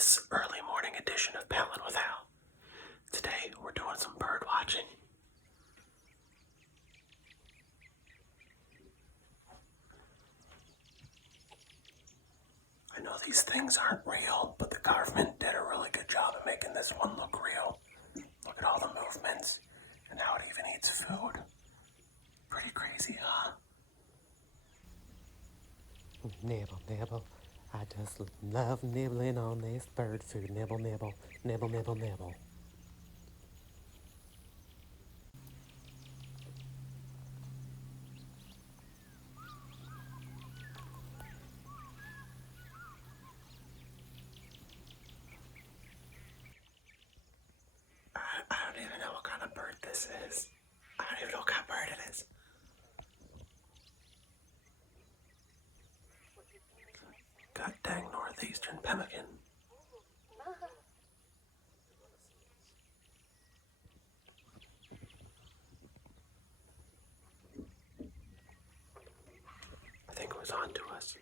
this early morning edition of Palin with Al. Today we're doing some bird watching. I know these things aren't real, but the government did a really good job of making this one look real. Look at all the movements and how it even eats food. Pretty crazy, huh? Nibble, nibble. I just love nibbling on this bird food. Nibble, nibble, nibble, nibble, nibble. I don't even know what kind of bird this is. I don't even know what kind of bird it is. God dang northeastern pemmican. I think it was on to us.